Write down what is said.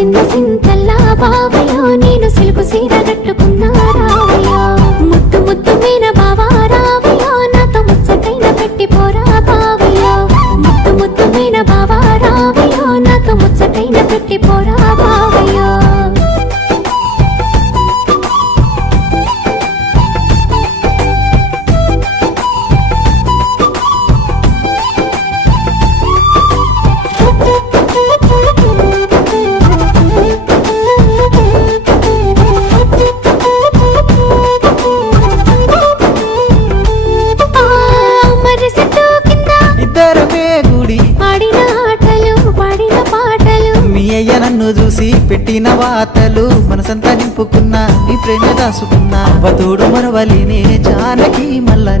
మురిసింద సింతల్లా బావయ్యో నేను సిలుకు సీర కట్టుకున్నా రావయ్యో ముద్దు ముద్దు మీన బావా రావయ్యో నాతో ముచ్చటైన పెట్టిపోరా బావయ్యో ముద్దు ముద్దు మీన బావా రావయ్యో నాతో ముచ్చటైన పెట్టిపోరా బావయ్యో నన్ను చూసి పెట్టిన వాతలు మనసంతా నింపుకున్నా నీ ప్రేమ దాసుకున్నా అవతోడు మరవలినే జానకి మల్లని